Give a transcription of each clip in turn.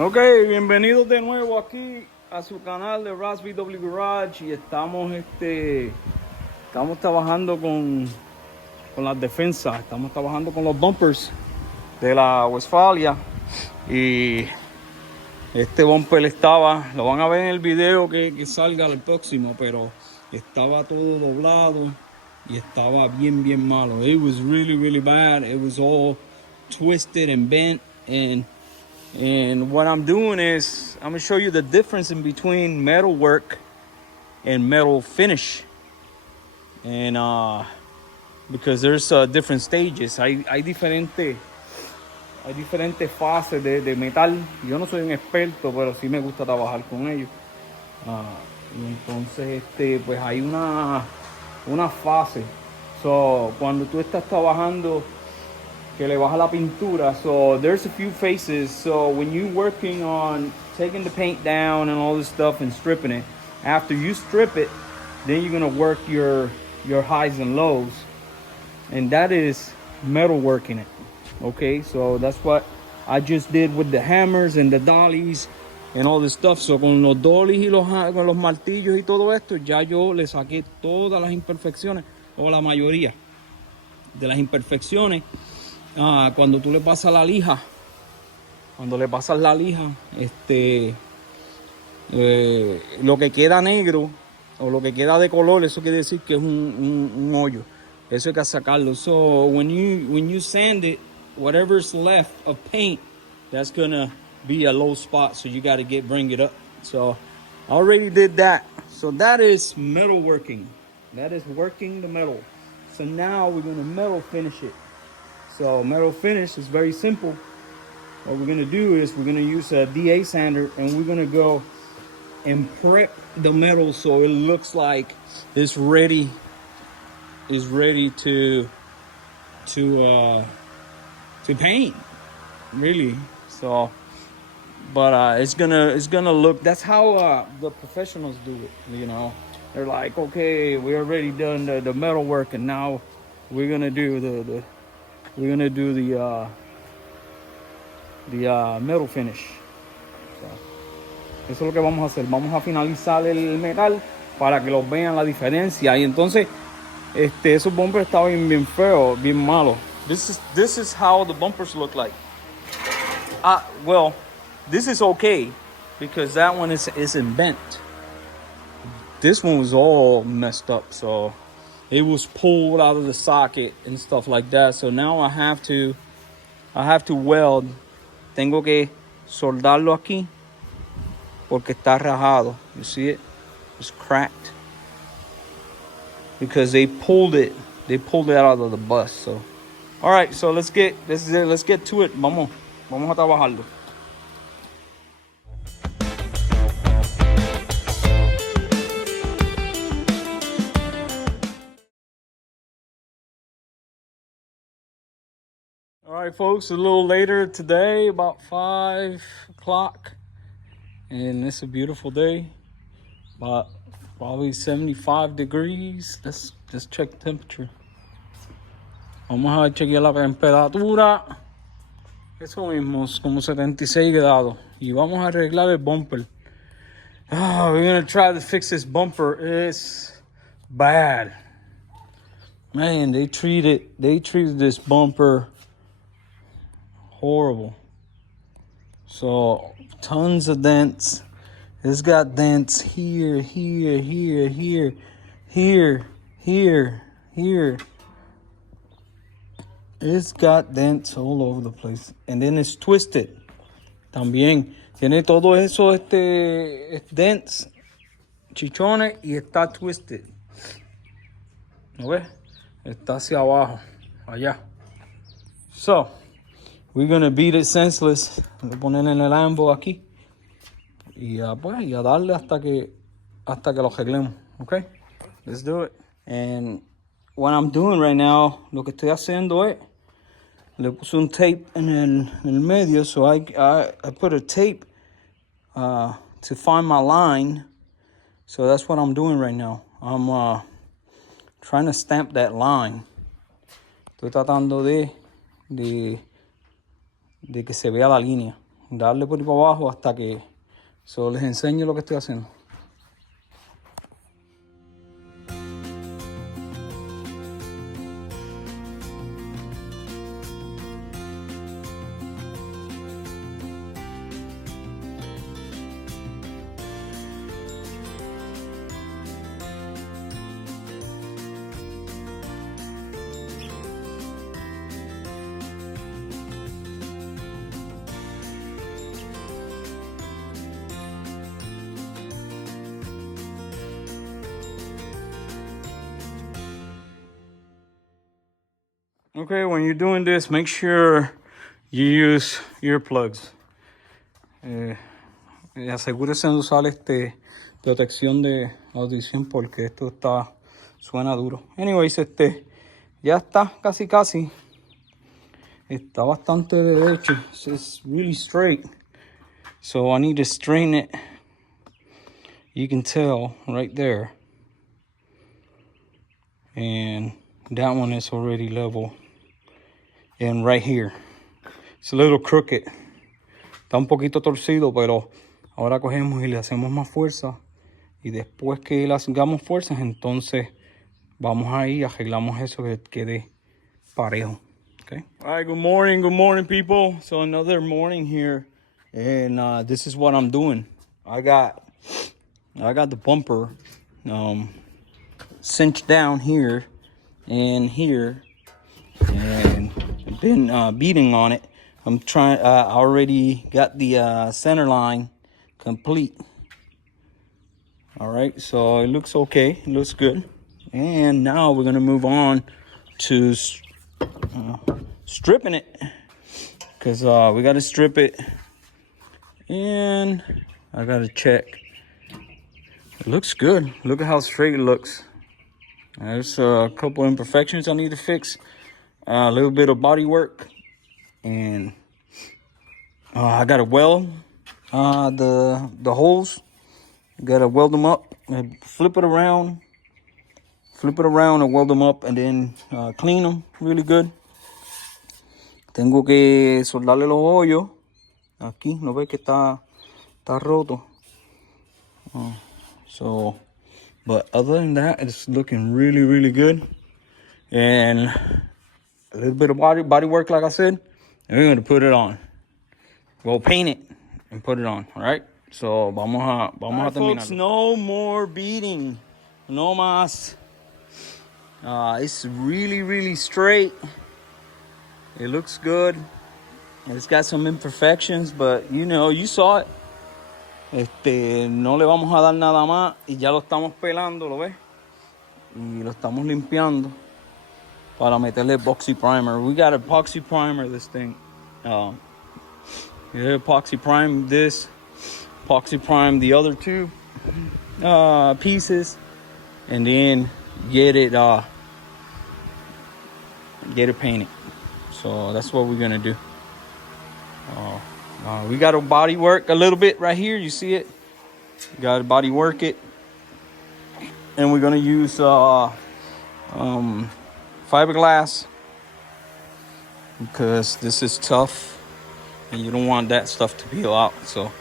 Ok, bienvenidos de nuevo aquí a su canal de VW Garage y estamos trabajando con las defensas, estamos trabajando con los bumpers de la Westfalia y este bumper lo van a ver en el video que salga el próximo, pero estaba todo doblado y estaba bien malo. It was really bad. It was all twisted and bent, and what I'm doing is I'm gonna show you the difference in between metal work and metal finish, and because there's different stages. Hay diferentes fases de metal. Yo no soy un experto, pero sí me gusta trabajar con ellos. Y entonces pues hay una fase. So, cuando tú estás trabajando que le baja la pintura, so there's a few phases. So when you're working on taking the paint down and all this stuff and stripping it, after you strip it, then you're gonna work your highs and lows, and that is metal working it. Okay, so that's what I just did with the hammers and the dollies and all this stuff. So con los dollies y con los martillos y todo esto, ya yo le saqué todas las imperfecciones, o la mayoría de las imperfecciones. Cuando tú le pasas la lija, lo que queda negro o lo que queda de color, eso quiere decir que es un hoyo. Eso hay que sacarlo. So when you sand it, whatever's left of paint, that's gonna be a low spot. So you got to bring it up. So I already did that. So that is metal working. That is working the metal. So now we're gonna metal finish it. So metal finish is very simple. What we're gonna do is we're gonna use a DA sander, and we're gonna go and prep the metal so it looks like it's ready to paint, really. So, but it's gonna look. That's how the professionals do it. You know, they're like, okay, we already done the metal work, and now we're gonna do the metal finish. So, eso es lo que vamos a hacer. Vamos a finalizar el metal para que los vean la diferencia. Y entonces esos bumpers estaban bien feos, bien malos. This is how the bumpers look like. Well, this is okay because that one isn't bent. This one was all messed up, so it was pulled out of the socket and stuff like that. So now I have to weld. Tengo que soldarlo aquí porque está rajado. You see it? It's cracked because they pulled it out of the bus. So, all right. So let's get to it. Vamos a trabajarlo. All right, folks, a little later today, about 5 o'clock, and it's a beautiful day, about probably 75 degrees. Let's just check the temperature. Vamos a chequear la temperatura. Eso mismo, es como 76 grados. Y vamos a arreglar el bumper. We're gonna try to fix this bumper. It's bad. Man, they treated this bumper horrible. So tons of dents. It's got dents here. It's got dents all over the place. And then it's twisted. También tiene todo eso dents, chichones, y está twisted. ¿No ves? Está hacia abajo, allá. So we're gonna beat it senseless. Voy a poner en el ambo aquí. Y pues, y a darle hasta que lo arreglemos. Okay? Let's do it. And what I'm doing right now, lo que estoy haciendo es, le puse un tape en el medio. So I put a tape to find my line. So that's what I'm doing right now. I'm trying to stamp that line. Estoy tratando de que se vea la línea. darle por ahí para abajo hasta que les enseño lo que estoy haciendo. Okay, when you're doing this, make sure you use earplugs. Asegúrese de usar protección de audición porque esto suena duro. Anyways, ya está casi. Está bastante derecho. It's really straight. So I need to straighten it. You can tell right there. And that one is already level. And right here, it's a little crooked. Está un poquito torcido, pero ahora cogemos y le hacemos más fuerza. Y después que le hagamos fuerzas, entonces vamos ahí y arreglamos eso que quede parejo. Okay. All right, good morning, people. So another morning here, and this is what I'm doing. I got the bumper cinched down here and here, and I've been beating on it. I'm trying. I already got the center line complete. All right, so it looks okay. It looks good. And now we're gonna move on to stripping it, because we gotta strip it, and I gotta check. It looks good. Look at how straight it looks. There's a couple imperfections I need to fix. A little bit of body work, and I gotta weld the holes. Gotta weld them up and flip it around and weld them up, and then clean them really good. Tengo que soldarle los hoyos. Aquí, no ves que está roto. But other than that, it's looking really, really good. And a little bit of body work, like I said, and we're going to put it on. We'll paint it and put it on, all right? So, vamos a terminar. Folks, no more beating. No más. It's really, really straight. It looks good. It's got some imperfections, but you saw it. No le vamos a dar nada más y ya lo estamos pelando, ¿lo ves? Y lo estamos limpiando para meterle epoxy primer. We got epoxy primer this thing. Epoxy prime this, epoxy prime the other two pieces, and then get it painted. So that's what we're gonna do. We got to body work a little bit right here. You see it? We got to body work it, and we're gonna use fiberglass because this is tough, and you don't want that stuff to peel out. So,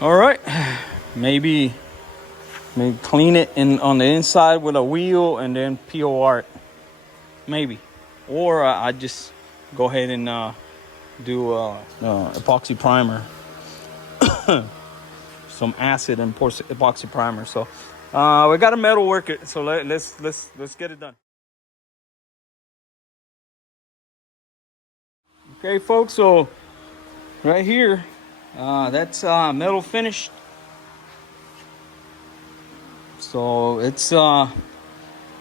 all right, maybe clean it on the inside with a wheel and then POR it, maybe, or I just go ahead and do epoxy primer, some acid and epoxy primer. So we got to metal work it. So let's get it done. Okay, folks. So right here, that's metal finished. So it's all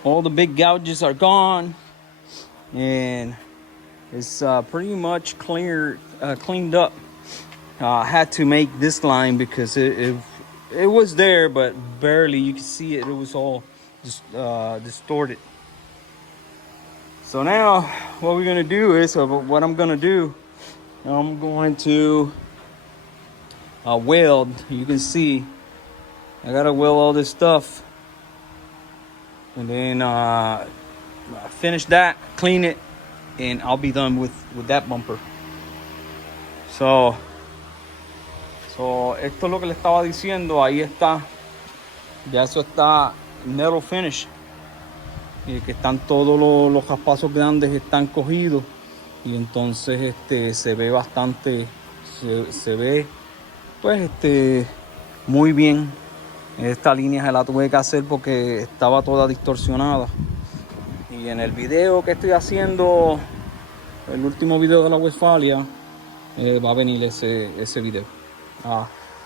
the big gouges are gone, and it's pretty much cleaned up. I had to make this line because it was there, but barely. You can see it. It was all just distorted. So now what we're gonna do is, what I'm gonna do, I'm going to weld. You can see I gotta weld all this stuff, and then finish that, clean it, and I'll be done with that bumper. So So, esto es lo que le estaba diciendo. Ahí está. Ya eso está metal finish. Y que están todos los raspazos grandes están cogidos. Y entonces se ve bastante. Se ve pues muy bien. Esta línea se la tuve que hacer porque estaba toda distorsionada. Y en el video que estoy haciendo, el último video de la Westfalia, va a venir ese video.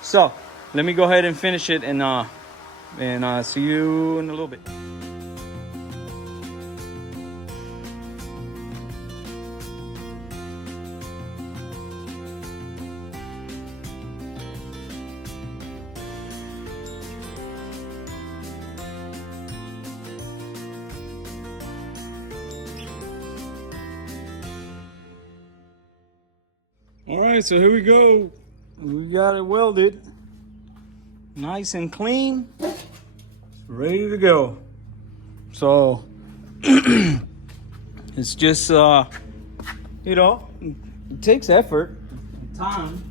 So, let me go ahead and finish it and see you in a little bit. All right, so here we go. We got it welded. Nice and clean. Ready to go. So, it's just, it takes effort, time,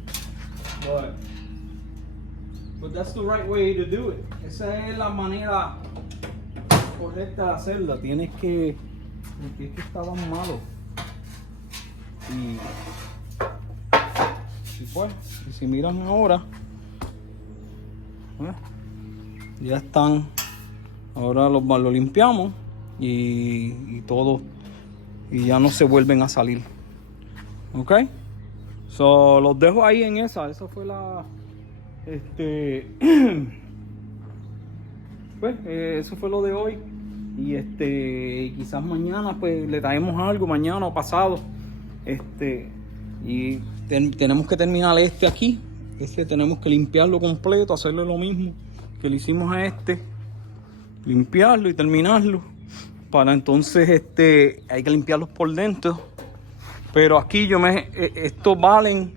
but that's the right way to do it. Esa es la manera correcta de hacerla. Tienes que, porque es que estaban malos. Y pues, y si miran ahora, ya están. Ahora lo limpiamos y todo, y ya no se vuelven a salir. Ok, so los dejo ahí en esa fue la pues eso fue lo de hoy. Y quizás mañana pues le traemos algo, mañana o pasado. Y tenemos que terminar aquí. Tenemos que limpiarlo completo, hacerle lo mismo que le hicimos a limpiarlo y terminarlo. Para entonces hay que limpiarlos por dentro. Pero aquí estos valen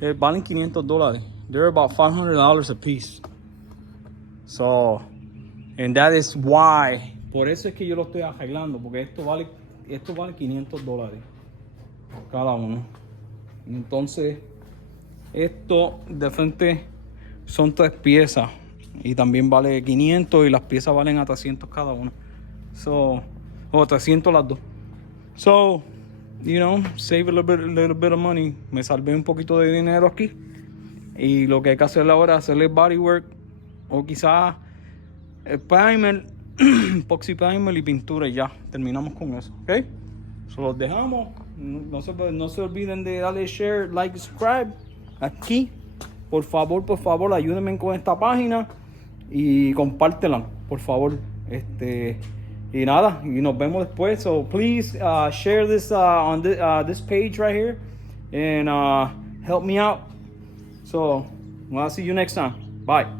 $500. They're about $500 a piece. So, and that is why. Por eso es que yo lo estoy arreglando, porque esto vale $500 cada uno. Entonces, esto de frente son 3 piezas y también vale 500 y las piezas valen a 300 cada una. So, o 300 las dos. So, save a little bit of money. Me salvé un poquito de dinero aquí. Y lo que hay que hacer ahora es hacerle bodywork o quizás primer, epoxy primer y pintura y ya. Terminamos con eso, ¿ok? So, los dejamos. No se olviden de darle share, like, subscribe aquí. Por favor, ayúdenme con esta página y compártela, por favor. Y nada, y nos vemos después. So please share this on this page right here and help me out. So I'll see you next time. Bye.